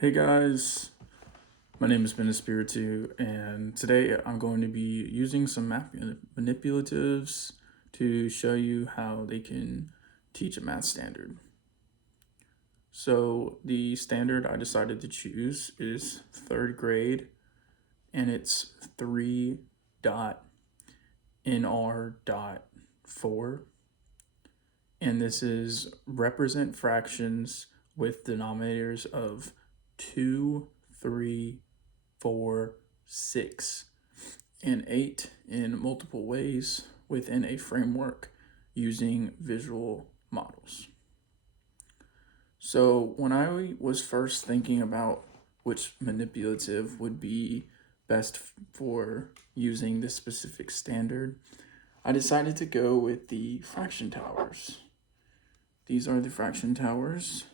Hey guys, my name is Espiritu, and today I'm going to be using some math manipulatives to show you how they can teach a math standard. So the standard I decided to choose is third grade, and it's 3.NR.4, and this is represent fractions with denominators of 2, 3, 4, 6, and 8 in multiple ways within a framework using visual models. So when I was first thinking about which manipulative would be best for using this specific standard, I decided to go with the fraction towers. These are the fraction towers.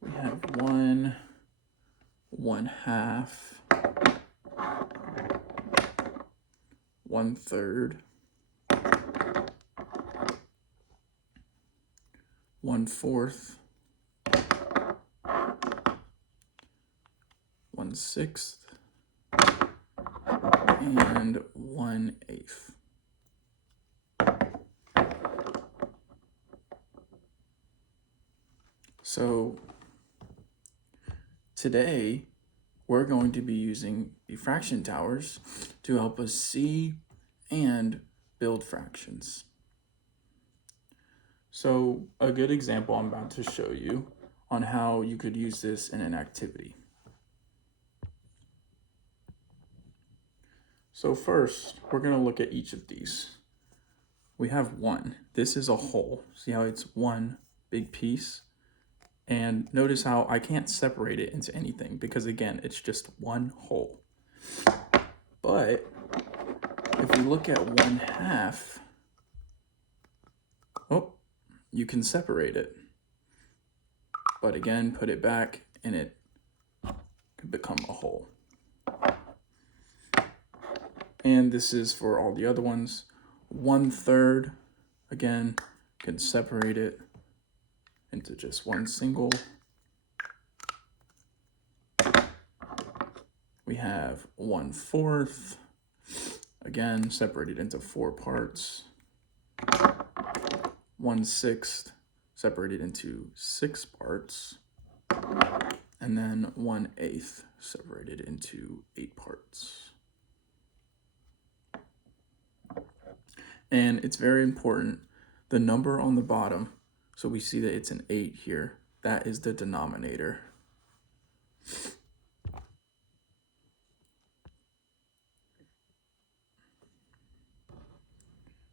We have 1, 1/2, 1/3, 1/4, 1/6, and 1/8. So today we're going to be using the fraction towers to help us see and build fractions. So a good example I'm about to show you on how you could use this in an activity. So first, we're going to look at each of these. We have 1. This is a whole. See how it's one big piece? And notice how I can't separate it into anything because, again, it's just one whole. But if we look at 1/2, you can separate it. But again, put it back and it could become a whole. And this is for all the other ones. 1/3, again, can separate it into just one single. We have 1/4, again, separated into 4 parts. 1/6, separated into 6 parts. And then 1/8, separated into 8 parts. And it's very important, the number on the bottom, so we see that it's an 8 here, that is the denominator.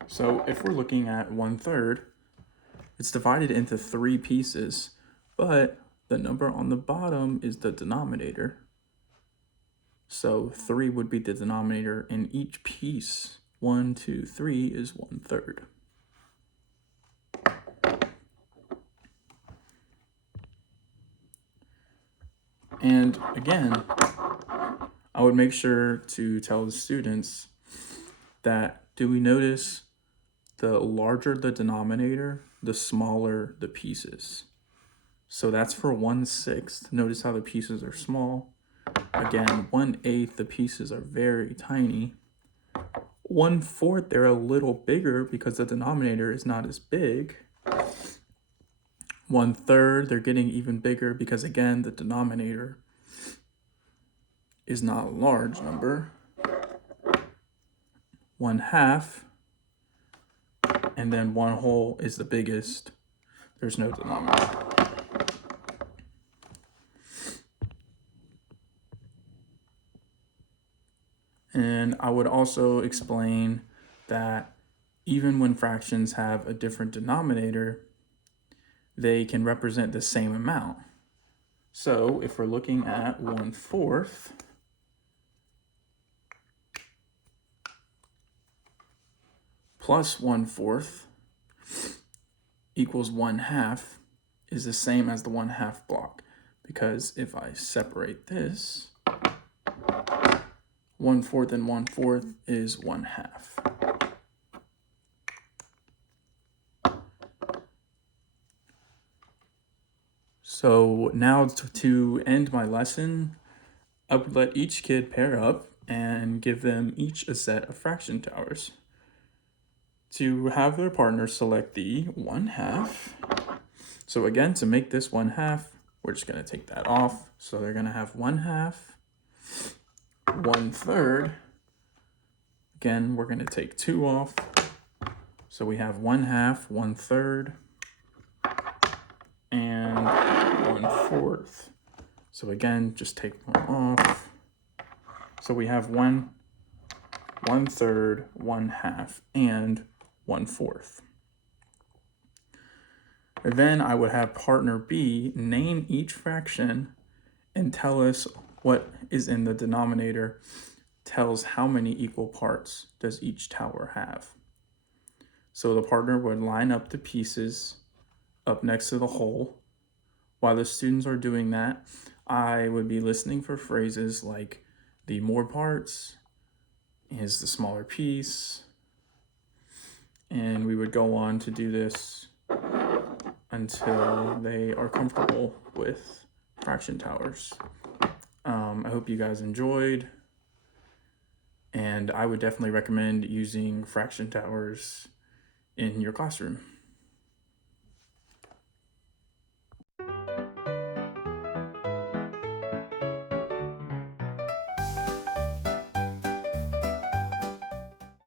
So if we're looking at 1/3, it's divided into 3 pieces, but the number on the bottom is the denominator. So 3 would be the denominator, and each piece, 1, 2, 3, is 1/3. And again, I would make sure to tell the students that, do we notice the larger the denominator, the smaller the pieces? So that's for 1/6. Notice how the pieces are small. Again, 1/8, the pieces are very tiny. 1/4, they're a little bigger because the denominator is not as big. 1/3, they're getting even bigger because, again, the denominator is not a large number. 1/2, and then 1/2 is the biggest. There's no denominator. And I would also explain that even when fractions have a different denominator, they can represent the same amount. So if we're looking at 1/4, plus 1/4 equals 1/2 is the same as the 1/2 block, because if I separate this, 1/4 and 1/4 is 1/2. So now to end my lesson, I would let each kid pair up and give them each a set of fraction towers. To have their partner select the 1/2. So again, to make this 1/2, we're just going to take that off. So they're going to have 1/2, 1/3. Again, we're going to take 2 off. So we have 1/2, 1/3, and 1/4. So again, just take one off. So we have 1/3, 1/2, and 1/4. And then I would have partner B name each fraction and tell us what is in the denominator, tells how many equal parts does each tower have. So the partner would line up the pieces up next to the whole. While the students are doing that, I would be listening for phrases like the more parts is the smaller piece, and we would go on to do this until they are comfortable with fraction towers. I hope you guys enjoyed, and I would definitely recommend using fraction towers in your classroom.